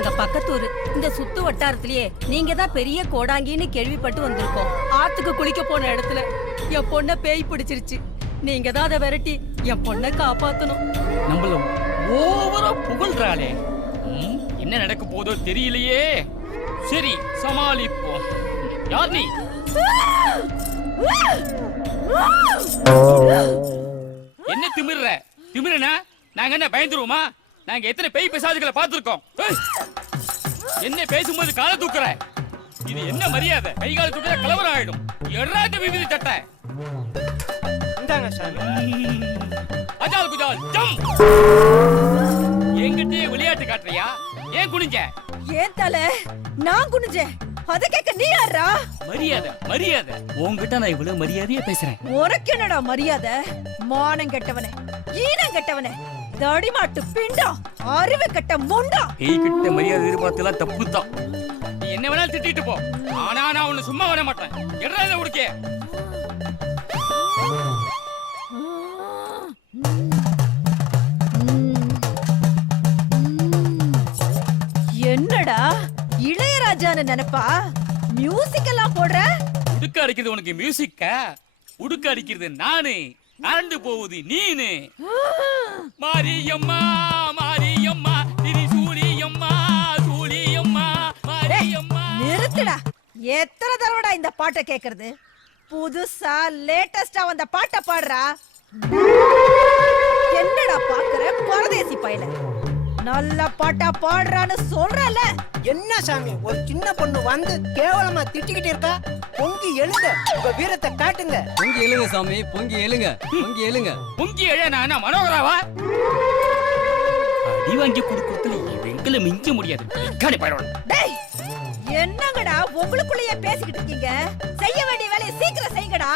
நாங்க பக்கத்தூர். இந்த சுத்து வட்டாரத்திலேயே நீங்க தான் பெரிய கோடாங்கின்னு கேள்விப்பட்டு வந்திருக்கோம். ஆத்துக்கு குளிக்க போன இடத்துல என் பொண்ண பேய் பிடிச்சிருச்சு. நீங்க தான் அதை விரட்டி என் பொண்ணை காப்பாத்தணும். நம்மள ஓவரா புகழ்றாளே. என்ன நடக்க போதோ தெரியலையே. சரி சமாளிப்போம். யார் நீ? என்ன திமிர்ற? திமிரனா நாங்க என்ன பயந்துருவோமா? நாங்க எத்தனை பேய் பிசாதுகளை பார்த்திருக்கோம்! என்ன பேசும்போது காலை தூக்குற? இது என்ன மரியாதை? கை கால தூக்குற கலவரம் ஆயிடும் எறாட்ட விபதி இந்தாங்க சாமி. அஜால் குஜால் ஜம்! என்கிட்டயே விளையாட்டு காட்டுறியா? ஏன் குனிஞ்ச? ஏன் தலை? நான் குனிஞ்சேன். அத கேட்க நீ யாரா மரியாதை மரியாதை. உன்கிட்ட நான் இவ்வளவு மரியாதையா பேசுறேன். உனக்கு என்னடா மரியாதை? மானம் கெட்டவனே ஈனம் கெட்டவனே. தடிமாட்டு பிண்டம் அறிவு கெட்ட முண்டா. பேய் கிட்ட மரியாதை எதிர்பார்த்தலாம் தப்பு தான் நீ என்ன வேணாலும் திட்டிட்டு போ. ஆனா நான் உன்னை சும்மா விட மாட்டேன். எடாத உடுக்கே என்னடா இளையராஜான்னு நினைப்பா? மியூசிக் எல்லாம் போடுற? உடுக்க அடிக்கிறது உனக்கு மியூசிக்கா உடுக்க அடிக்கிறது நானு. ஆண்டு போகுது நீனு. மாரியம்மா மாரியம்மா திரி சூரியம்மா சூரியம்மா மாரியம்மா. நிறுத்துடா. எத்தனை தடவைடா இந்த பாட்டை கேக்குறது? புதுசா லேட்டஸ்டா வந்த பாட்டை பாடுறா. என்னடா பாக்குற? பரதேசி பையல. நல்ல பாட்டா பாடுறான்னு சொல்றல என்ன சாமி ஒரு சின்ன பொண்ணு வந்து கேவலமா திட்டிக்கிட்டு இருக்கா? பொங்கி எழுங்க உங்க வீரத்தை காட்டுங்க. பொங்கி எழுங்க சாமி பொங்கி எழுங்க பொங்கி எழுங்க. பொங்கி எழ நான் மனோகராவா? அடி வாங்கி கொடுக்கறதுல எங்களை மிஞ்ச முடியாது. பயிரோட டேய் என்னங்கடா உங்களுக்குள்ளேயே பேசிக்கிட்டு இருக்கீங்க? செய்ய வேண்டிய வேலையை சீக்கிரம் செய்யுங்கடா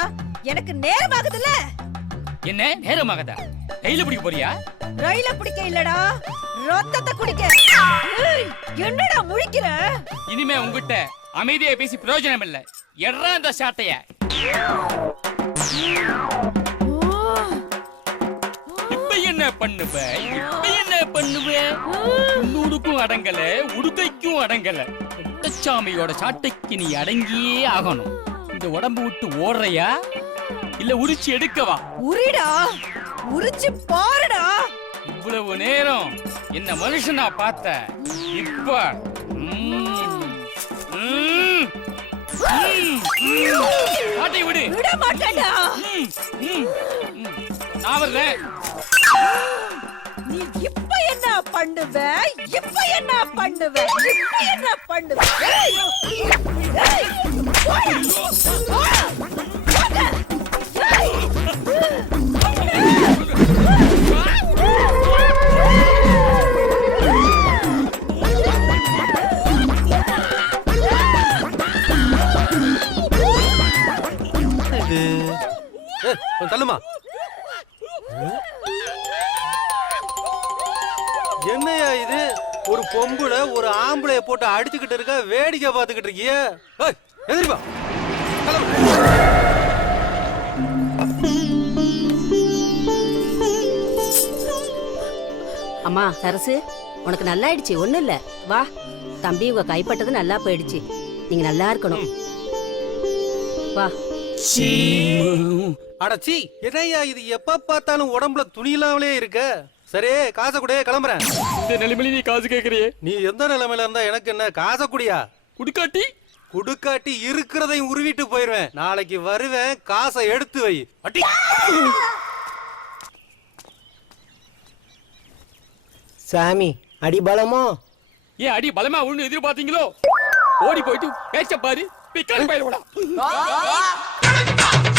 எனக்கு நேரமாகுதுல்ல என்ன நேரமாகதா கையில பிடிக்க போறியா? ரயில பிடிக்க இல்லடா. ரத்தத்தை குடிக்க. என்னடா முழிக்கிற? இனிமே உங்ககிட்ட அமைதியா பேசி பிரயோஜனம் இல்ல எட்ரா அந்த சாட்டைய இப்ப என்ன பண்ணுவ? இப்ப என்ன பண்ணுவ? உன்னுடுக்கும் அடங்கல உடுக்கைக்கும் அடங்கல. முட்டச்சாமியோட சாட்டைக்கு நீ அடங்கியே ஆகணும். இந்த உடம்பு விட்டு ஓடுறையா? இல்ல உரிச்சு எடுக்கவா? உரிடா. உரிச்சு பாருடா. இவ்வளவு நேரம் என்ன மனுஷனா பார்த்த? இப்ப. சாட்டை விடு விட மாட்டேன்டா. நான் நீ இப்ப என்ன பண்ணுவ? இப்ப என்ன பண்ணுவ? இப்ப என்ன பண்ணுவ? இது தள்ளுமா. என்னையா இது? ஒரு பொம்பளை ஒரு ஆம்பளைய போட்டு அடிச்சுக்கிட்டு இருக்க வேடிக்கை பார்த்துக்கிட்டு இருக்கிய? கிளம்பு. அம்மா சரசு உனக்கு நல்லா ஆயிடுச்சு ஒண்ணும் இல்ல. வா தம்பி உங்க கைப்பட்டது நல்லா போயிடுச்சு. நீங்க நல்லா இருக்கணும். வா. அடச்சி என்னய்யா இது? எப்ப பார்த்தாலும் உடம்புல துணி இல்லாமலே இருக்க. சரி காசை கூட கிளம்புறேன். இந்த நிலைமையில நீ காசு கேக்குறியே? நீ எந்த நிலைமையில இருந்தா எனக்கு என்ன? காசை குடியா? குடுக்காட்டி. குடுக்காட்டி இருக்கிறதையும் உருவிட்டு போயிருவேன். நாளைக்கு வருவேன் காசை எடுத்து வை. அடி. சாமி அடிபலமோ ஏன் அடி பலமா ஒண்ணு எதிர்பார்த்தீங்களோ? ஓடி போயிட்டு பேச்ச பாரு. பிக்காரி பயிரோடா America.